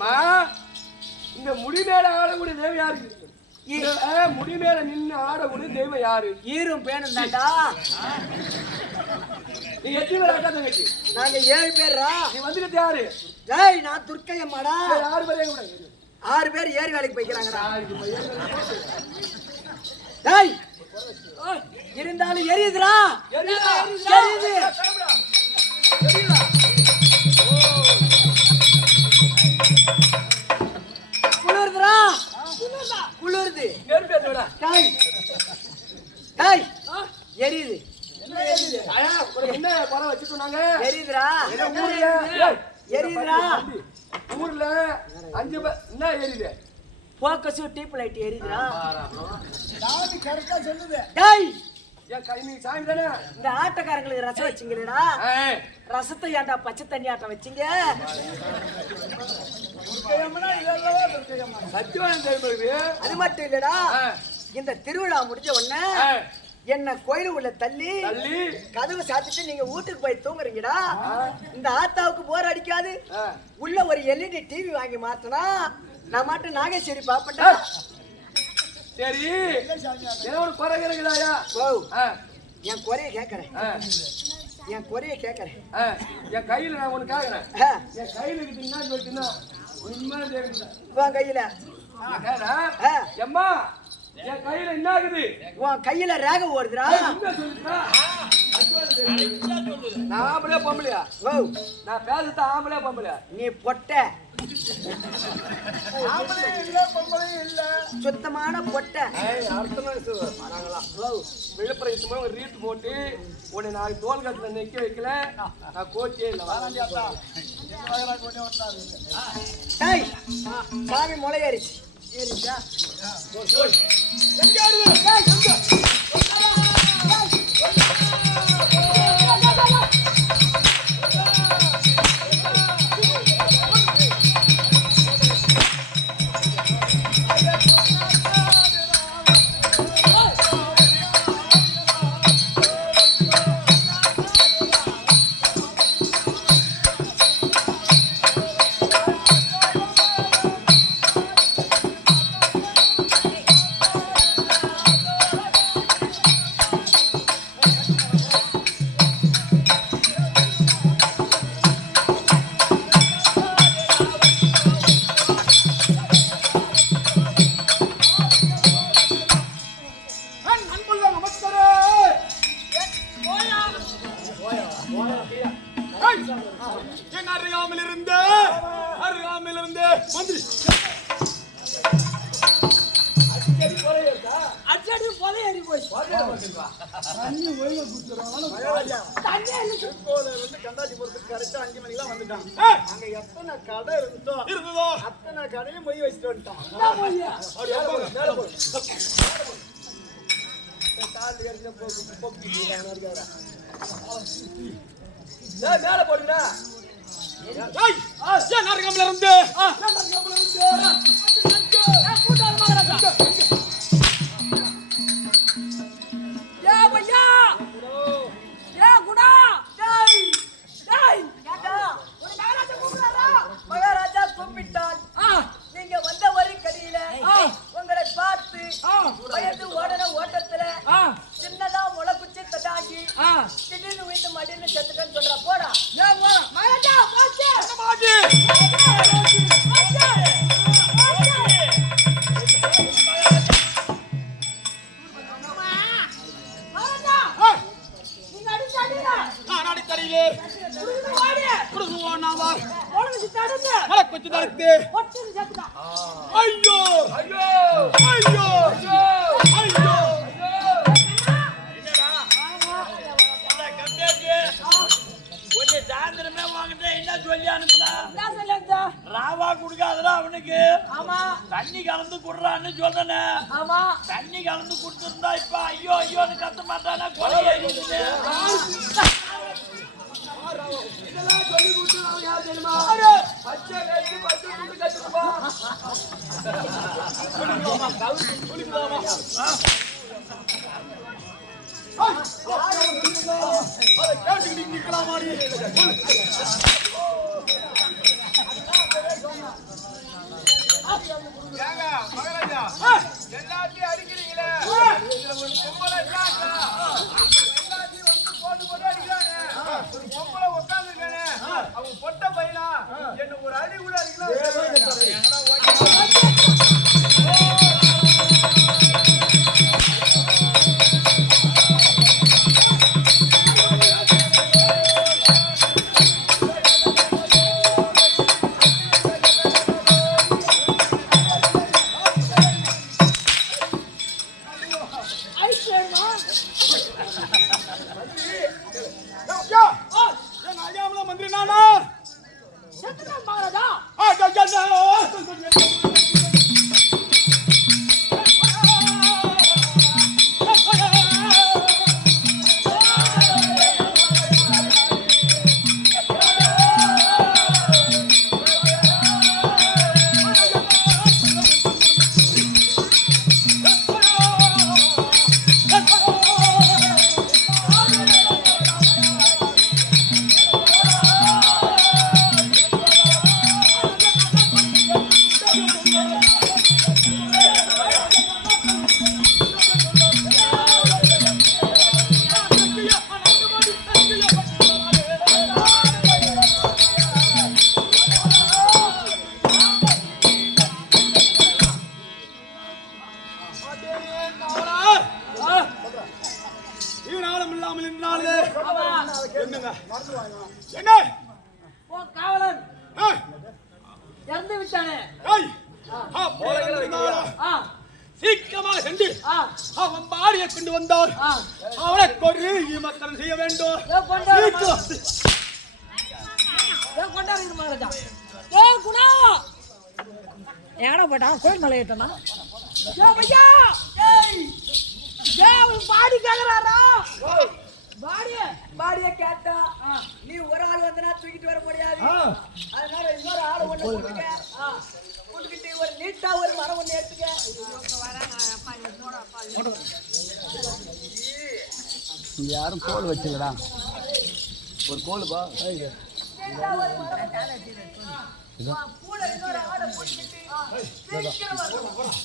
அம்மா இந்த முடி மேல ஆடக்கூடிய தெய்வம் யாரு? முடி மேல நின்று ஆடக்கூடிய தெய்வம் யாரு? ஈரும் பேணும் தாண்டா. நீ எத்தனை பேர் அக்கா தங்கச்சி? நாங்க 7 பேரா. நீ வந்துட்டு யாரு? டேய் நான் துர்க்கையம்மாடா. 6 பேரே கூட 6 பேர் ஏரி வேலைக்கு போய்க்கிறாங்கடா. டேய் இருந்தாலும் எரியுதுடா. எரியுது. குளிருதுடா. குளிருது. நெருப்பேத்தோட. டேய் டேய் எரியுது. என்ன எரியுது? ஆயா என்ன பர வச்சிட்டாங்க? எரியுதுடா. ஊர்ல எரியுதுடா. ஊர்ல 5 பேர் என்ன எரியுது? போக்கஸ் டீப் லைட் எரியுதுடா. டாடி கரெக்ட்டா சொல்லுது. டேய் ஏன் கை நீ சாமி தானே? இந்த ஆட்டக்காரங்களுக்கு ரசம் வச்சிங்களேடா. ரசத்தை ஏன்டா பச்சை தண்ணி ஆட்டம் வச்சிங்க? அது மட்டும் இல்லடா. இந்த திருவிழா முடிஞ்ச உடனே என்ன கோயில் உள்ள தள்ளி கதவு சாத்திட்டு நீங்க வீட்டுக்கு போய் தூங்குறீங்கடா. இந்த ஆத்தாவுக்கு போர் அடிக்காது. உள்ள ஒரு எல்இடி டிவி வாங்கி மாத்தினா நான் மட்டும் நாகேஸ்வரி பாப்பட்டா. சரி ஏதோ ஒரு குறை இருக்குதாயா? என் குறைய கேட்கறேன். என் குறைய கேட்கறேன். என் கையில நான் ஒண்ணு கேட்கறேன். என் கையில கிட்டீங்கன்னா சொல்லிட்டுனா உண்மையா கேட்கல. உன் கையில எம்மா என் கையில என்ன ஆகுது? உன் கையில ரேக ஓடுதுடா. நான் ஆம்பளையா பொம்பளையா? நான் பேசுறது ஆம்பளையா பொம்பளையா? நீ பொட்டை. சுத்தமான பொட்டை. விழுப்புரம் ஒரு ரீட் போட்டு உன்னை நான் தோல் கட்டுல நிக்க வைக்கல. நான் கோச்சியே இல்லை. சாமி முளையேறிச்சு. ஏறிச்சா அங்க எத்தனை கடை இருந்தோ அத்தனை கடையும் மொய் வச்சுட்டு வந்துட்டோம். மேல போடுங்கடா. இருந்து மகாராஜா கூப்பிட்டால் நீங்க வந்த வரி கடியில உங்களை பார்த்து வயது ஓடன ஓட்டத்துல சின்னதா முளைக்குச்சி தட்டாங்கி திடீர்னு வீட்டு மடின்னு செத்துட்டேன்னு சொல்ற போடா. மகாராஜா ராவா குடுக்காதடா அவனுக்கு. தண்ணி கலந்து குடுறான்னு சொல்றேன். தண்ணி கலந்து குடுத்திருந்தா இப்ப ஐயோ ஐயோன்னு கத்த மாட்டானா? கொலை ஏறிடுது. இதெல்லாம் சொல்லி கொடுத்து அவங்க யார் தெரியுமா? பச்சை கட்டி பச்சை துண்டு கட்டுப்பா. பொம்பளை உட்காந்துருக்கானே அவங்க பொட்ட பையனா என்ன ஒரு அடி கூட மந்திரி நானா சீக்கிரமாக சென்று அவன் பாடியை கொண்டு வந்தார். அவனை கொன்று மக்கள் செய்ய வேண்டும். எங்கடா போயிட்டான்? கோயில் மலை ஏட்டனா? பாடி கேக்குறாரா? பாடிய கேட்டா நீ ஒரு ஆள் வந்தனா தூக்கிட்டு வர முடியாது. அதனால இன்னொரு ஆள் ஒண்ணு கூட்டுக்கிட்டு ஒரு நீட்டா ஒரு மரம் ஒண்ணு எடுத்துக்க. யாரும் கோல் வச்சுலடா. ஒரு கோலுப்பா கூட இன்னொரு ஆளை கூட்டிக்கிட்டு சீக்கிரம் வரணும்.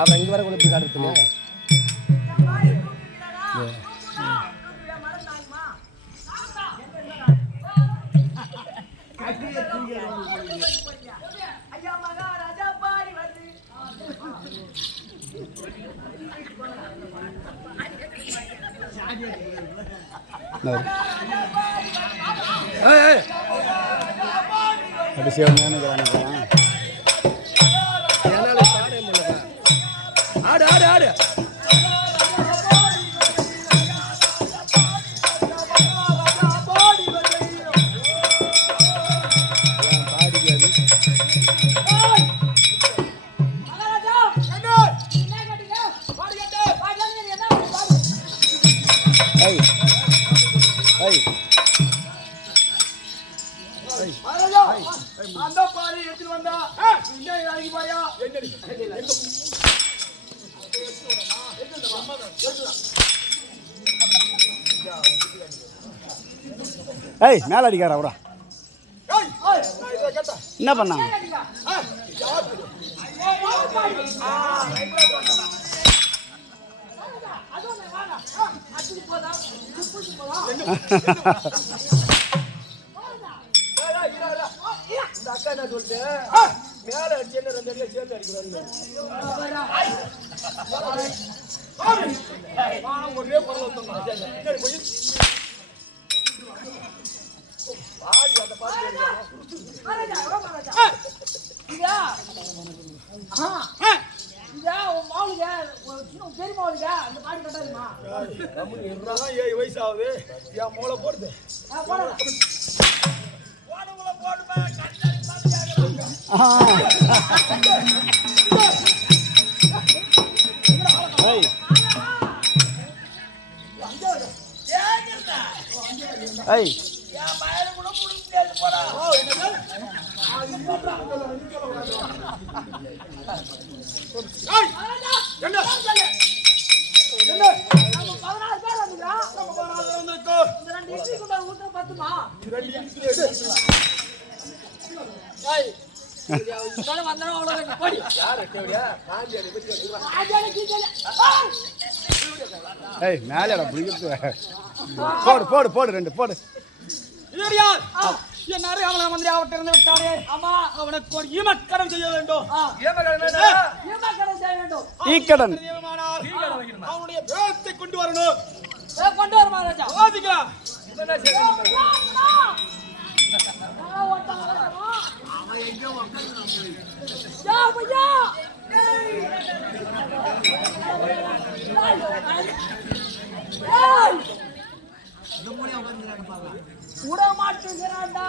அப்புறம் இங்கே வர கூட இப்படி காட்டுறதுல ஐயா மகாராஜா பாடி வந்து அப்படி சேவன் ஆடு ஆடு ஆடு அந்த பாடி எடுத்துட்டு வந்தா இறங்கி பாயா ஏய் மேல அடிக்காரா அவரா என்ன பண்ணாங்க இந்த அக்கா என்ன சொல்லிட்டு மேல அடிச்சு ரெண்டு அடியா சேர்ந்து அடிக்கிறாங்க ஒரே பொருள் போய் அந்த பாட்டு ஏழு வயசு ஆகுது என் மூளை போடுது ஏய் ஏய் என் மயில கூட புடிக்க முடியாது போடா. நம்ம 16 பேர் வந்துக்கிறோம். இந்த 2 இட்லி கூட ஊத்த பத்துமா? ஏய், இதோட வந்தா அவ்வளவுதான். போடி. ஆஜால கீஜால. ஏய் மேலடா புடிக்கிறது போடு போடு போடு ரெண்டு போடு என்னாரு அவனை வந்து அவட்ட இருந்து விட்டாரே. ஆமா, அவனுக்கு ஒரு ஈமக்கடன் செய்ய வேண்டும். ஈமக்கடன் செய்ய வேண்டும். ஈக்கடன் அவனுடைய பேரத்தை கொண்டு வரணும். கொண்டு வர மகாராஜா. வாதிக்கா விட மாட்டேங்கிறான்டா.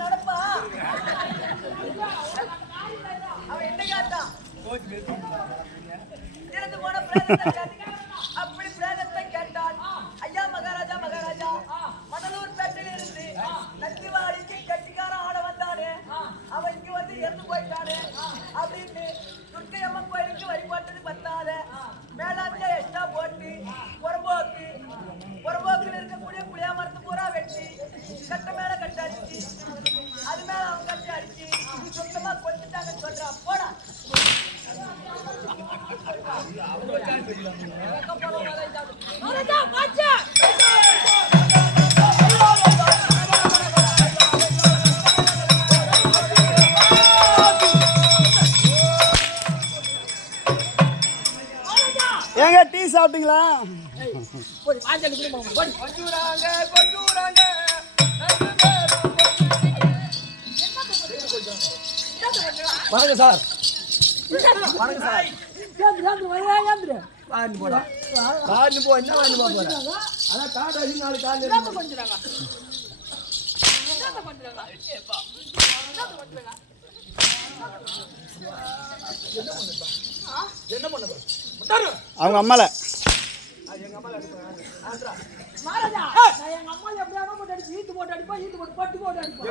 நடப்பா அவன் என்ன கேட்டான்? இறந்து போன பிரேதத்தை கேட்டான். அப்படி பிரேதத்தை கேட்டான். ஐயா மகாராஜா மகாராஜா, மணலூர் பேட்டையில இருந்து நந்திவாடிக்கு கட்டிக்கார ஆட வந்தானே, அவன் இங்க வந்து இறந்து போயிட்டானே அப்படின்னு துர்க்கை அம்மன் கோயிலுக்கு வழிபாட்டுக்கு வந்தாத மேலாத்தியா எக்ஸ்ட்ரா போட்டு புறம்போக்குல இருக்கக்கூடிய புளியா மரத்து பூரா வெட்டி கட்ட மேல கட்ட அடிச்சு அது மேல அவன் கட்டி அடிச்சு சொந்தமா கொண்டுட்டாங்கன்னு சொல்றான். போடா மகாராஜா மாச்சு. ஏங்க டீ சாப்பிட்டீங்களா? போடி ஆஜால குடுமா. போடி. கொஞ்சூராங்க கொஞ்சூராங்க வணக்கம் சார். ஏந்திரு வரையா ஏந்திரு. வாங்கி போடா. வாங்கி போ. என்ன வாங்கி போக போற? அதான் காடு அடி நாலு காடு என்னத்த கொஞ்சறாங்க? என்னத்த கொஞ்சறாங்க? என்னத்த கொஞ்சறாங்க? என்ன பண்ண போற? முட்டாரு. அவங்க அம்மால மகாராஜா, நான் எங்க அம்மா எப்படியாவது போட்டு அடிச்சு ஈத்து போட்டு அடிப்பா, ஈத்து போட்டு பட்டு போட்டு அடிப்பா.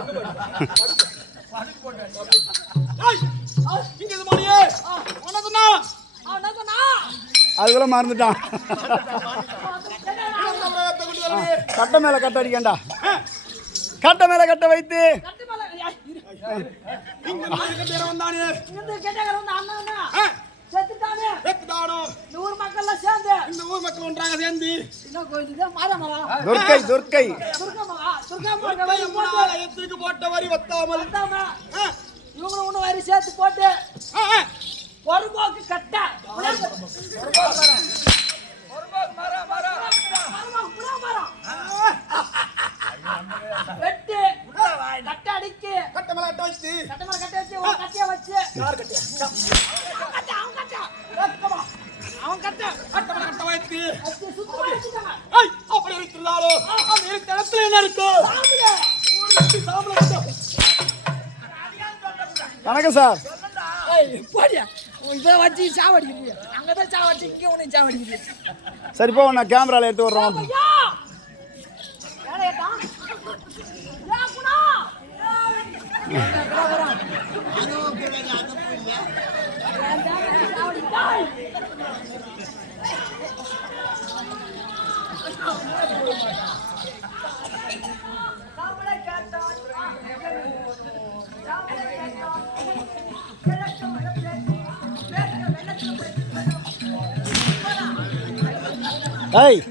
ஏய் இங்க இது மாடியே. உனக்குனா என்ன சொன்னா? அதுக்குள்ள மறந்துட்டான். கட்ட மேல கட்ட அடிக்கண்டா. கட்ட மேல கட்ட வைத்து கட்டு மேல இங்க நாலு கட்டேற வந்தானே. இங்க கேட்டகர வந்து அண்ணா செத்துட்டானே. வெத்துதானோ. இந்த ஊர் மக்கள் எல்லாம் சேர்ந்து இந்த ஊர் மக்கள் ஒன்றாக சேர்ந்து என்ன கோயிலுக்கு மாதமரா துர்க்கை துர்க்கை துர்கா எத்துக்கு போட்ட வரி வத்தாமல் இவங்களும் ஒண்ணு வரி சேர்த்து போட்டு பொறுப்போக்கு கட்ட வெட்டு கட்ட அடிக்கு கட்ட மேல அட்ட வச்சு கட்ட மேல கட்ட வச்சு ஒரு கட்டிய வச்சு யார் கட்டியா? அவன் கட்ட கட்ட மேல கட்ட வைத்து சுத்தமா வச்சுட்டாங்க. ஏய் அப்படி இருக்கிறாளோ அந்த இருக்கிற இடத்துல என்ன இருக்கு? சாம்பல வணக்கம் சார். போடியா இதை வச்சு சாவடிக்க அங்கதான் சாவடிச்சு இங்கே உன்னை சாவடிக்குது. சரி போ, நான் கேமரால எடுத்து விடுறோம். ஐயா ஏடா யா குணா சாம்பலை கேட்டான். சாம்பலை கேட்டான். ஏய்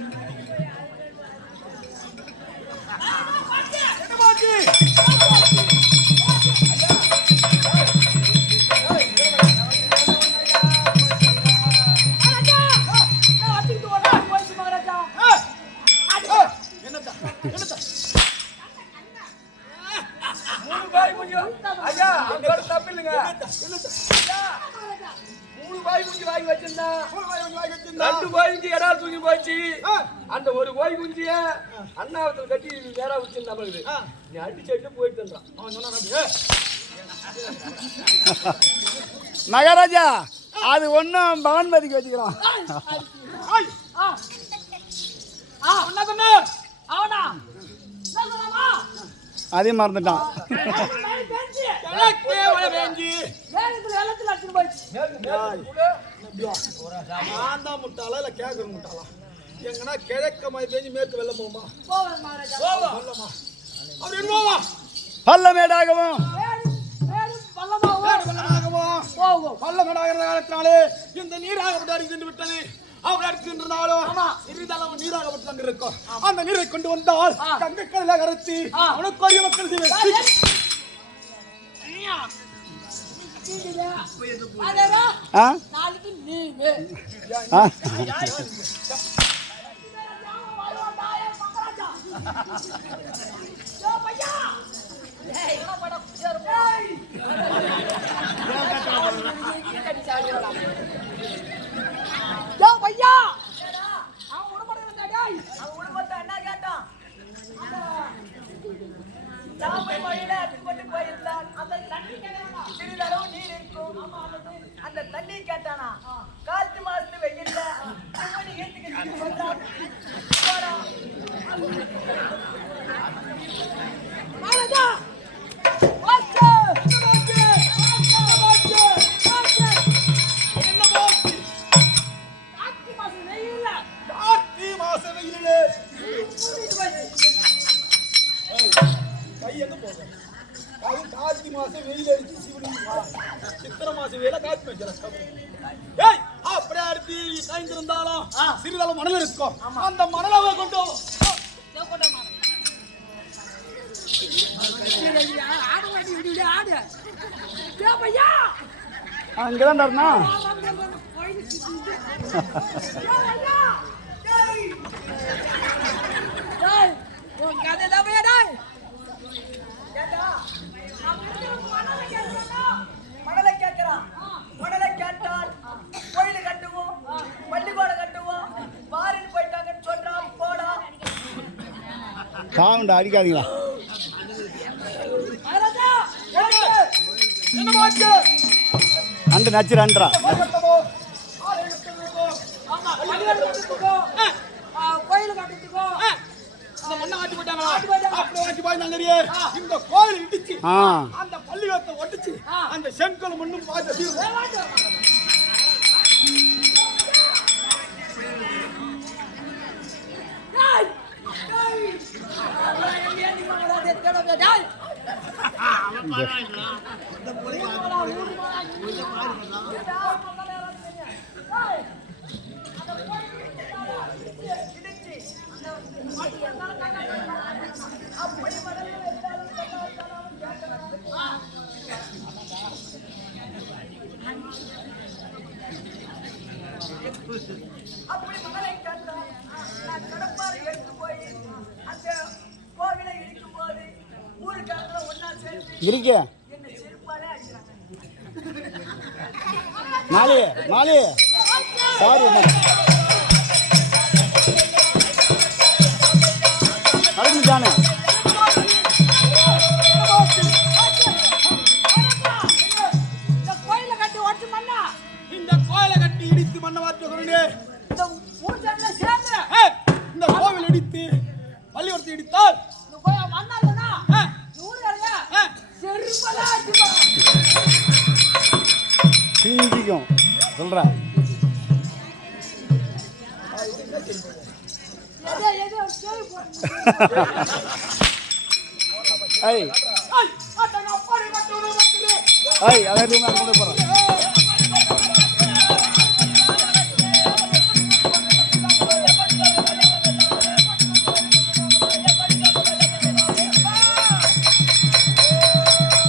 ஐயா அங்க தப்பில்லைங்க. மூணு கோழி குஞ்சு வாங்கி வச்சிருந்தா, ரெண்டு கோழிக்கு இடா தூக்கி போச்சு. அந்த ஒரு கோழி குஞ்சிய அண்ணாவத்தில் கட்டி நேரா வச்சிருந்தா பாருது. நீ அடிச்சு அடிச்சு போயிட்டு இருந்தான். அவன் சொன்னா மகாராஜா அது ஒன்றும் பான்மதிக்கு வச்சுக்கிறோம். அவனா அதே மறந்துட்டான். முட்டாளா இல்ல கேக்குற முட்டாளா? எங்கன்னா கிழக்க மாதிரி பேஞ்சு மேற்கு வெள்ள போமா பள்ளமேடாகவும் பள்ளமேடாகிற காலத்தினாலே இந்த நீராகப்பட்டு சென்று விட்டது. அவர் அடிக்கின்றனாலும் சிறிதளவு நீராகப்பட்டு இருக்கும். அந்த நீரை கொண்டு வந்தால் கங்கை கடலை கரைச்சி அவனுக்கு அறிய மக்கள் நாளைக்கு நீ அந்த தண்ணி கேட்டானா காத்து மாசத்து வெயில்ல கார்த்தி மாசம் வெயில் அடிச்சு சித்திரை மாசம் வெயில காத்து வைக்கிறேன். அப்படியே அடிச்சு காய்ந்திருந்தாலும் சிறிதளவு மணல் இருக்கும். அந்த மணலாவை கொண்டு அங்கதான் இருந்தா மணலை கேட்கிறான். மணலை கேட்டால் கோயில் கட்டுவோம், பள்ளிக்கூடம் கட்டுவோம், பாரில் போயிட்டாங்கன்னு சொல்றான். போடா காவுண்டா அடிக்காதீங்களா? அண்டு நச்சுரன்றா கோயில் கட்டுறதுக்கோ இந்த கோயில் இடிச்சு அந்த பள்ளிக்கூடத்தை ஒட்டிச்சு அந்த செங்கல் மண்ணும் பார்த்து அப்படி மணலை கேட்டால் நான் கடப்பாறை எடுத்து போய் அந்த கோவிலை இடிக்கும் போது ஊருக்காரங்களை ஒன்னா சேர்த்து இருக்கே என்ன செருப்பாலே அடிக்கிறாங்க. மாலி மாலி சாரி நடந்துட்டானே. இந்த கோயில கட்டி ஒட்டு மண்ணா இந்த கோயிலை கட்டி இடித்து மண்ணை மாற்றி இந்த ஊர் ஜனங்க சேர்ந்து இந்த கோவில் இடித்து பள்ளிக்கூடத்தை இடித்தால் இந்த கோயில் மண்ணாதுன்னா ஊர்காரங்க செருப்பலா அடிப்பாங்க. பிஞ்சிக்கும் சொல்றேன். ஐய் ஐய் அதை கொண்டு போறோம்.